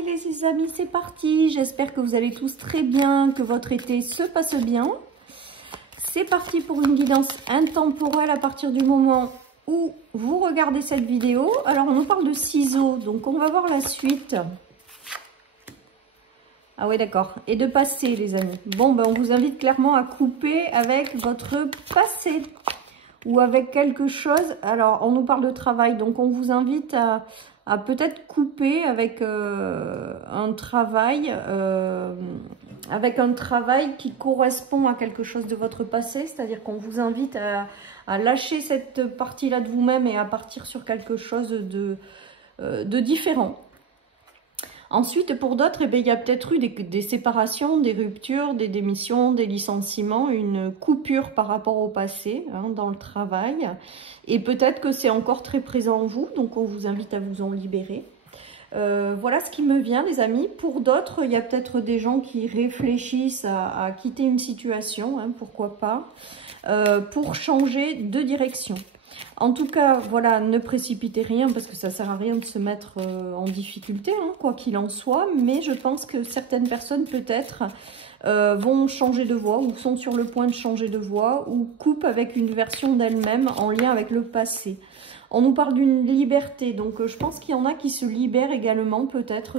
Allez les amis, c'est parti. J'espère que vous allez tous très bien, que votre été se passe bien. C'est parti pour une guidance intemporelle à partir du moment où vous regardez cette vidéo. Alors on nous parle de ciseaux, donc on va voir la suite. Ah ouais, d'accord. Et de passer les amis. Bon, ben on vous invite clairement à couper avec votre passé ou avec quelque chose. Alors on nous parle de travail, donc on vous invite à peut-être couper avec un travail qui correspond à quelque chose de votre passé, c'est-à-dire qu'on vous invite à lâcher cette partie-là de vous-même et à partir sur quelque chose de différent. Ensuite, pour d'autres, eh bien, il y a peut-être eu des séparations, des ruptures, des démissions, des licenciements, une coupure par rapport au passé dans le travail. Et peut-être que c'est encore très présent en vous, donc on vous invite à vous en libérer. Voilà ce qui me vient, les amis. Pour d'autres, il y a peut-être des gens qui réfléchissent à quitter une situation, pourquoi pas, pour changer de direction. En tout cas, voilà, ne précipitez rien parce que ça ne sert à rien de se mettre en difficulté, quoi qu'il en soit. Mais je pense que certaines personnes, peut-être, vont changer de voie ou sont sur le point de changer de voie ou coupent avec une version d'elles-mêmes en lien avec le passé. On nous parle d'une liberté, donc je pense qu'il y en a qui se libèrent également peut-être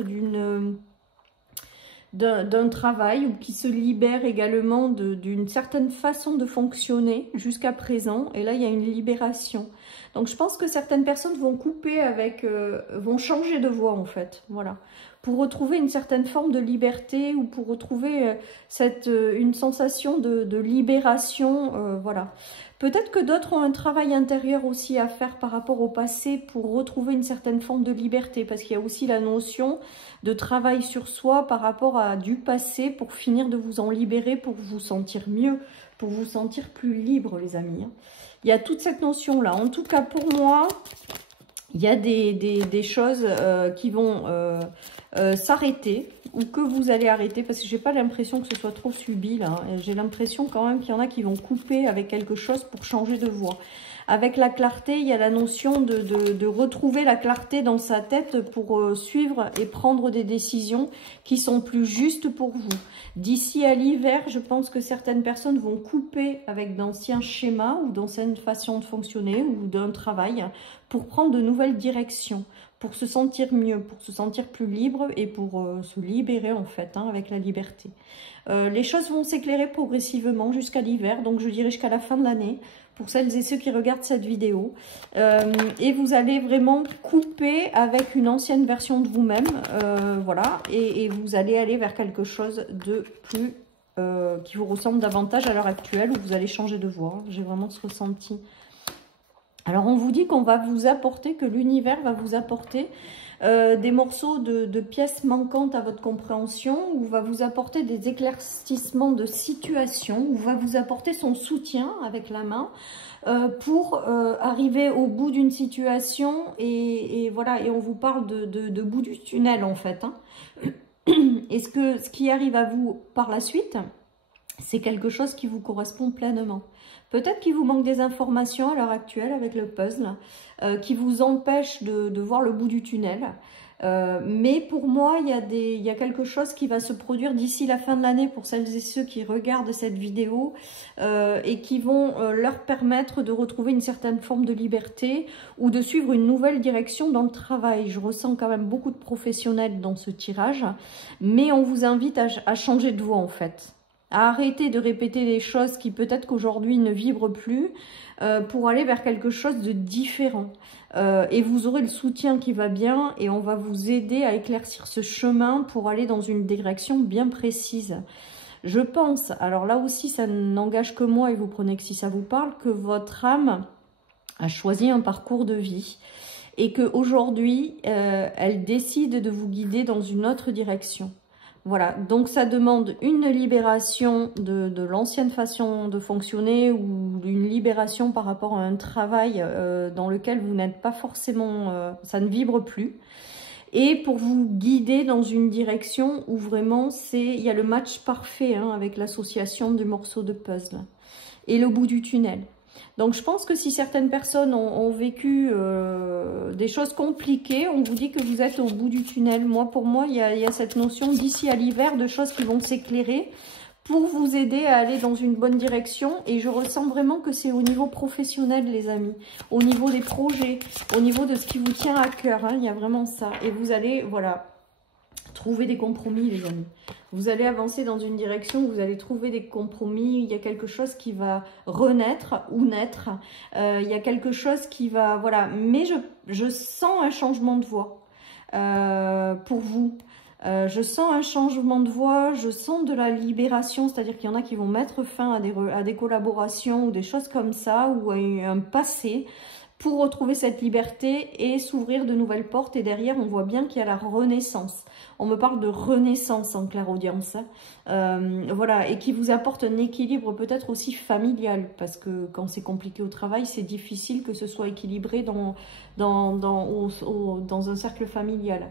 d'un travail ou qui se libèrent également d'une certaine façon de fonctionner jusqu'à présent. Et là, il y a une libération. Donc, je pense que certaines personnes vont couper avec, vont changer de voie en fait. Voilà. Pour retrouver une certaine forme de liberté ou pour retrouver une sensation de libération. Voilà. Peut-être que d'autres ont un travail intérieur aussi à faire par rapport au passé pour retrouver une certaine forme de liberté. Parce qu'il y a aussi la notion de travail sur soi par rapport à du passé pour finir de vous en libérer, pour vous sentir mieux, pour vous sentir plus libre, les amis. Il y a toute cette notion-là. En tout cas, pour moi, il y a des choses qui vont s'arrêter ou que vous allez arrêter parce que j'ai pas l'impression que ce soit trop subi là. J'ai l'impression quand même qu'il y en a qui vont couper avec quelque chose pour changer de voie. Avec la clarté, il y a la notion de retrouver la clarté dans sa tête pour suivre et prendre des décisions qui sont plus justes pour vous. D'ici à l'hiver, je pense que certaines personnes vont couper avec d'anciens schémas ou d'anciennes façons de fonctionner ou d'un travail pour prendre de nouvelles directions, pour se sentir mieux, pour se sentir plus libre et pour se libérer en fait, avec la liberté. Les choses vont s'éclairer progressivement jusqu'à l'hiver, donc je dirais jusqu'à la fin de l'année, pour celles et ceux qui regardent cette vidéo. Et vous allez vraiment couper avec une ancienne version de vous-même, voilà, et vous allez aller vers quelque chose de plus, qui vous ressemble davantage à l'heure actuelle, où vous allez changer de voie. J'ai vraiment ce ressenti. Alors, on vous dit qu'on va vous apporter, que l'univers va vous apporter des morceaux de pièces manquantes à votre compréhension, ou va vous apporter des éclaircissements de situation, ou va vous apporter son soutien avec la main pour arriver au bout d'une situation. Et voilà, et on vous parle de bout du tunnel en fait. Et ce qui arrive à vous par la suite, c'est quelque chose qui vous correspond pleinement. Peut-être qu'il vous manque des informations à l'heure actuelle avec le puzzle, qui vous empêche de voir le bout du tunnel. Mais pour moi, il y a quelque chose qui va se produire d'ici la fin de l'année pour celles et ceux qui regardent cette vidéo et qui vont leur permettre de retrouver une certaine forme de liberté ou de suivre une nouvelle direction dans le travail. Je ressens quand même beaucoup de professionnels dans ce tirage, mais on vous invite à changer de voie en fait. À arrêter de répéter des choses qui peut-être qu'aujourd'hui ne vibrent plus pour aller vers quelque chose de différent. Et vous aurez le soutien qui va bien et on va vous aider à éclaircir ce chemin pour aller dans une direction bien précise. Je pense, alors là aussi ça n'engage que moi et vous prenez que si ça vous parle, que votre âme a choisi un parcours de vie et qu'aujourd'hui elle décide de vous guider dans une autre direction. Voilà, donc ça demande une libération de l'ancienne façon de fonctionner ou une libération par rapport à un travail dans lequel vous n'êtes pas forcément, ça ne vibre plus. Et pour vous guider dans une direction où vraiment il y a le match parfait avec l'association du morceau de puzzle et le bout du tunnel. Donc je pense que si certaines personnes ont vécu des choses compliquées, on vous dit que vous êtes au bout du tunnel. Pour moi, il y a cette notion d'ici à l'hiver de choses qui vont s'éclairer pour vous aider à aller dans une bonne direction. Et je ressens vraiment que c'est au niveau professionnel, les amis, au niveau des projets, au niveau de ce qui vous tient à cœur, hein, il y a vraiment ça. Et vous allez, voilà, trouver des compromis, les amis. Vous allez avancer dans une direction, vous allez trouver des compromis, il y a quelque chose qui va renaître ou naître, il y a quelque chose qui va, voilà. Mais je sens un changement de voie pour vous. Je sens un changement de voie, je sens de la libération, c'est-à-dire qu'il y en a qui vont mettre fin à des collaborations ou des choses comme ça, ou à un passé, pour retrouver cette liberté et s'ouvrir de nouvelles portes. Et derrière, on voit bien qu'il y a la renaissance. On me parle de renaissance en clairaudience. Voilà, et qui vous apporte un équilibre peut-être aussi familial, parce que quand c'est compliqué au travail, c'est difficile que ce soit équilibré dans un cercle familial.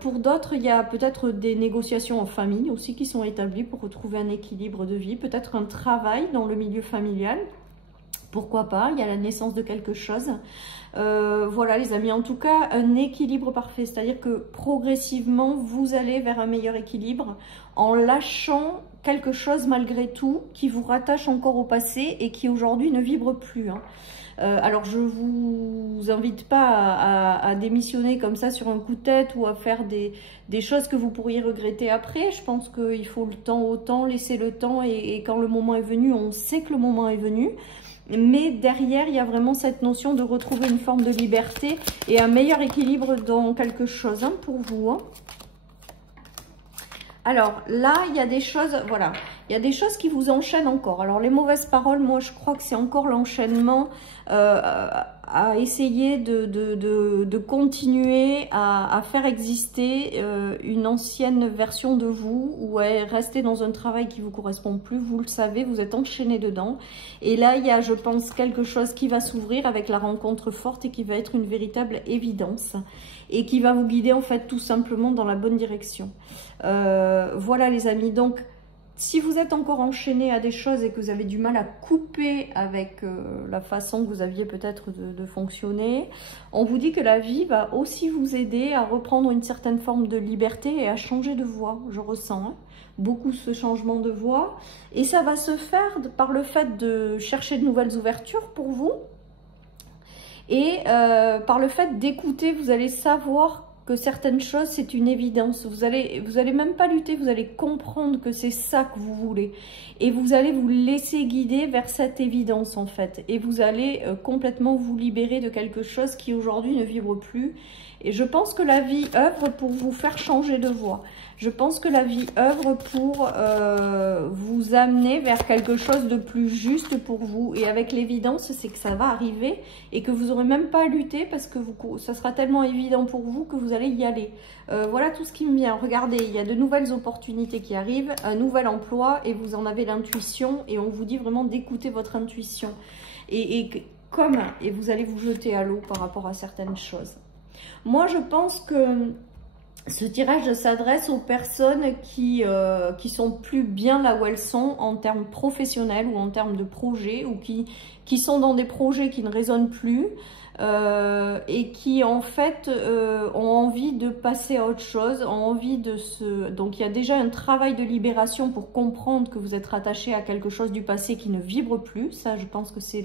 Pour d'autres, il y a peut-être des négociations en famille aussi qui sont établies pour retrouver un équilibre de vie, peut-être un travail dans le milieu familial. Pourquoi pas, il y a la naissance de quelque chose. Voilà les amis, en tout cas, un équilibre parfait. C'est-à-dire que progressivement, vous allez vers un meilleur équilibre en lâchant quelque chose malgré tout qui vous rattache encore au passé et qui aujourd'hui ne vibre plus. Hein. Alors, je ne vous invite pas à démissionner comme ça sur un coup de tête ou à faire des choses que vous pourriez regretter après. Je pense qu'il faut le temps au temps, laisser le temps et quand le moment est venu, on sait que le moment est venu. Mais derrière, il y a vraiment cette notion de retrouver une forme de liberté et un meilleur équilibre dans quelque chose hein, pour vous. Hein. Alors là, il y a des choses, voilà, il y a des choses qui vous enchaînent encore. Alors les mauvaises paroles, moi je crois que c'est encore l'enchaînement à essayer de continuer à faire exister une ancienne version de vous ou à rester dans un travail qui ne vous correspond plus. Vous le savez, vous êtes enchaîné dedans. Et là, il y a, je pense, quelque chose qui va s'ouvrir avec la rencontre forte et qui va être une véritable évidence et qui va vous guider en fait tout simplement dans la bonne direction. Voilà les amis, donc si vous êtes encore enchaîné à des choses et que vous avez du mal à couper avec la façon que vous aviez peut-être de fonctionner, on vous dit que la vie va aussi vous aider à reprendre une certaine forme de liberté et à changer de voie, je ressens hein, beaucoup ce changement de voie. Et ça va se faire par le fait de chercher de nouvelles ouvertures pour vous et par le fait d'écouter, vous allez savoir que certaines choses, c'est une évidence. Vous allez même pas lutter, vous allez comprendre que c'est ça que vous voulez. Et vous allez vous laisser guider vers cette évidence, en fait. Et vous allez complètement vous libérer de quelque chose qui, aujourd'hui, ne vibre plus. Et je pense que la vie œuvre pour vous faire changer de voie. Je pense que la vie œuvre pour vous amener vers quelque chose de plus juste pour vous. Et avec l'évidence, c'est que ça va arriver et que vous n'aurez même pas à lutter parce que ça sera tellement évident pour vous que vous allez y aller. Voilà tout ce qui me vient. Regardez, il y a de nouvelles opportunités qui arrivent, un nouvel emploi et vous en avez l'intuition et on vous dit vraiment d'écouter votre intuition. Et vous allez vous jeter à l'eau par rapport à certaines choses. Moi, je pense que ce tirage s'adresse aux personnes qui sont plus bien là où elles sont en termes professionnels ou en termes de projets ou qui sont dans des projets qui ne résonnent plus et qui en fait ont envie de passer à autre chose, ont envie de se... Donc il y a déjà un travail de libération pour comprendre que vous êtes rattaché à quelque chose du passé qui ne vibre plus. Ça, je pense que c'est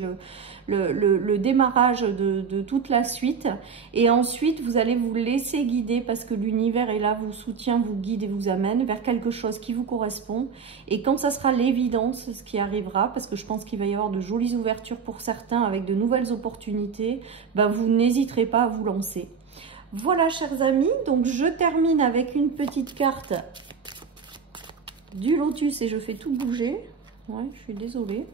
le démarrage de toute la suite. Et ensuite, vous allez vous laisser guider parce que l'univers est là, vous soutient, vous guide et vous amène vers quelque chose qui vous correspond. Et quand ça sera l'évidence, ce qui arrivera, parce que je pense qu'il va y avoir de jolies ouvertures pour certains avec de nouvelles opportunités, ben vous n'hésiterez pas à vous lancer. Voilà, chers amis, donc je termine avec une petite carte du lotus et je fais tout bouger. Ouais, je suis désolée.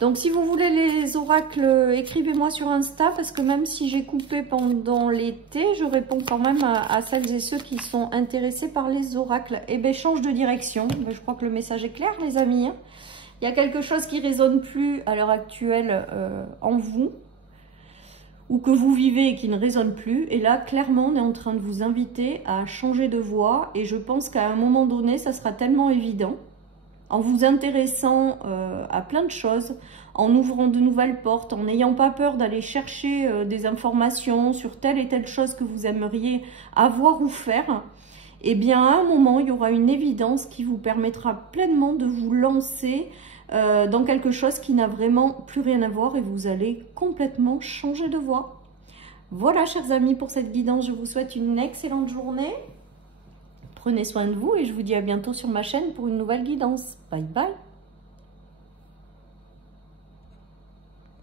Donc, si vous voulez les oracles, écrivez-moi sur Insta, parce que même si j'ai coupé pendant l'été, je réponds quand même à celles et ceux qui sont intéressés par les oracles. Eh bien, change de direction. Ben, je crois que le message est clair, les amis. Hein. Il y a quelque chose qui ne résonne plus à l'heure actuelle en vous, ou que vous vivez et qui ne résonne plus. Et là, clairement, on est en train de vous inviter à changer de voie. Et je pense qu'à un moment donné, ça sera tellement évident en vous intéressant à plein de choses, en ouvrant de nouvelles portes, en n'ayant pas peur d'aller chercher des informations sur telle et telle chose que vous aimeriez avoir ou faire, eh bien à un moment, il y aura une évidence qui vous permettra pleinement de vous lancer dans quelque chose qui n'a vraiment plus rien à voir et vous allez complètement changer de voie. Voilà, chers amis, pour cette guidance, je vous souhaite une excellente journée. Prenez soin de vous et je vous dis à bientôt sur ma chaîne pour une nouvelle guidance. Bye bye.